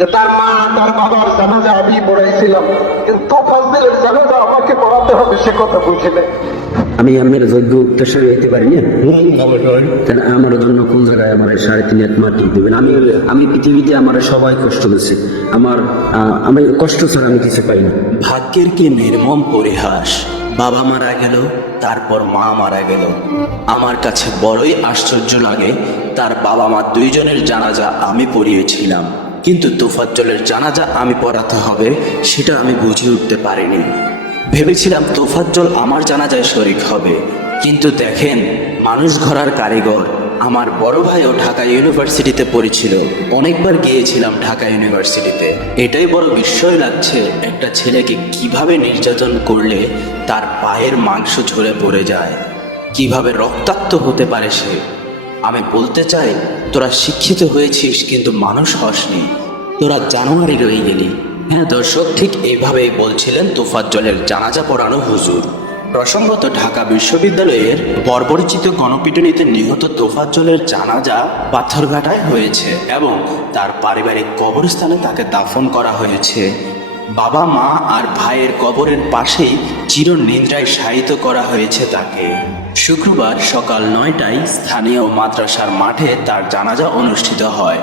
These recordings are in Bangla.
যে তার মা তার বাবার জানাজা আমি পড়াইছিলাম। কিন্তু ফজলের জানাজা আমাকে পড়াতে হবে সে কথা বুঝিলে। আমি আমার যোগ্য উত্তরসূরি হইতে পারি না? তাহলে আমার জন্য কোন জায়গায় আমার সাড়ে তিন হাত মাটি দেবেন? আমি আমি পৃথিবীতে আমার সবাই কষ্ট দিচ্ছে। আমার আমি কষ্ট ছাড়া আমি কিছু পাই না। ভাগ্যের কি নির্মম পরিহাস? বাবা মারা গেল তারপর মা মারা গেল। আমার কাছে বড়ই আশ্চর্য লাগে তার বাবা মা দুইজনের জানাজা আমি পড়িয়েছিলাম। কিন্তু তোফাজ্জলের জানাজা আমি পড়াতে হবে, সেটা আমি বুঝে উঠতে পারিনি। ভেবেছিলাম তোফাজ্জল আমার জানাজায় শরিক হবে। কিন্তু দেখেন, মানুষ ঘরার কারিগর। আমার বড় ভাইও ঢাকা ইউনিভার্সিটিতে পড়েছিল। অনেকবার গিয়েছিলাম ঢাকা ইউনিভার্সিটিতে। এটাই বড় বিস্ময় লাগছে, একটা ছেলেকে কীভাবে নির্যাতন করলে তার পায়ের মাংস ঝরে পড়ে যায়। কীভাবে রক্তাক্ত হতে পারে সে? আমি বলতে চাই, তোরা শিক্ষিত হয়েছিস কিন্তু মানুষ হসনি। তোরা জানুয়ারি রয়ে গেলি। হ্যাঁ দর্শক, ঠিক এইভাবেই বলছিলেন তোফাজ্জলের জানাজা পড়ানো হুজুর। প্রসঙ্গত ঢাকা বিশ্ববিদ্যালয়ের বর্বরচিত গণপিটুনিতে নিহত তোফাজ্জলের জানাজা পাথরঘাটায় হয়েছে এবং তার পারিবারিক কবরস্থানে তাকে দাফন করা হয়েছে। বাবা, মা আর ভাইয়ের কবরের পাশেই চিরনিদ্রায় শায়িত করা হয়েছে তাকে। শুক্রবার সকাল নয়টায় স্থানীয় মাদ্রাসার মাঠে তার জানাজা অনুষ্ঠিত হয়।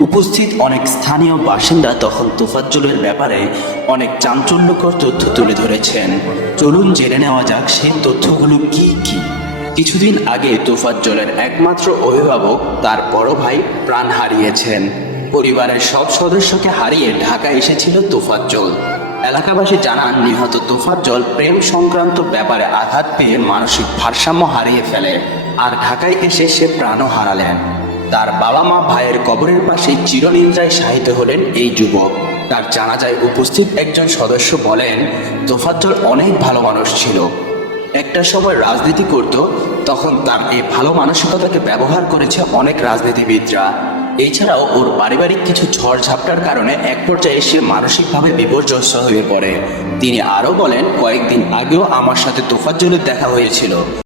উপস্থিত অনেক স্থানীয় বাসিন্দা তখন তোফাজ্জলের ব্যাপারে অনেক চাঞ্চল্যকর তথ্য তুলে ধরেছেন। চলুন জেনে নেওয়া যাক সেই তথ্যগুলো কি কি। কিছুদিন আগে তোফাজ্জলের একমাত্র অভিভাবক তার বড় ভাই প্রাণ হারিয়েছেন। পরিবারের সব সদস্যকে হারিয়ে ঢাকা এসেছিল তোফাজ্জল। এলাকাবাসী জানান, নিহত তোফাজ্জল প্রেম সংক্রান্ত ব্যাপারে আঘাত পেয়ে মানসিক ভারসাম্য হারিয়ে ফেলে। আর ঢাকায় এসে সে প্রাণও হারালেন। তার বাবা মা ভাইয়ের কবরের পাশে চিরনিদ্রায় সাহিত্য হলেন এই যুবক। তার জানাজায় উপস্থিত একজন সদস্য বলেন, তোফাজ্জল অনেক ভালো মানুষ ছিল। একটা সময় রাজনীতি করত, তখন তার এই ভালো মানসিকতাকে ব্যবহার করেছে অনেক রাজনীতিবিদরা। এছাড়াও ওর পারিবারিক কিছু ঝড় ঝাপটার কারণে এক পর্যায়ে সে মানসিকভাবে বিপর্যস্ত হয়ে পড়ে। তিনি আরও বলেন, কয়েকদিন আগেও আমার সাথে তোফাজ্জলের দেখা হয়েছিল।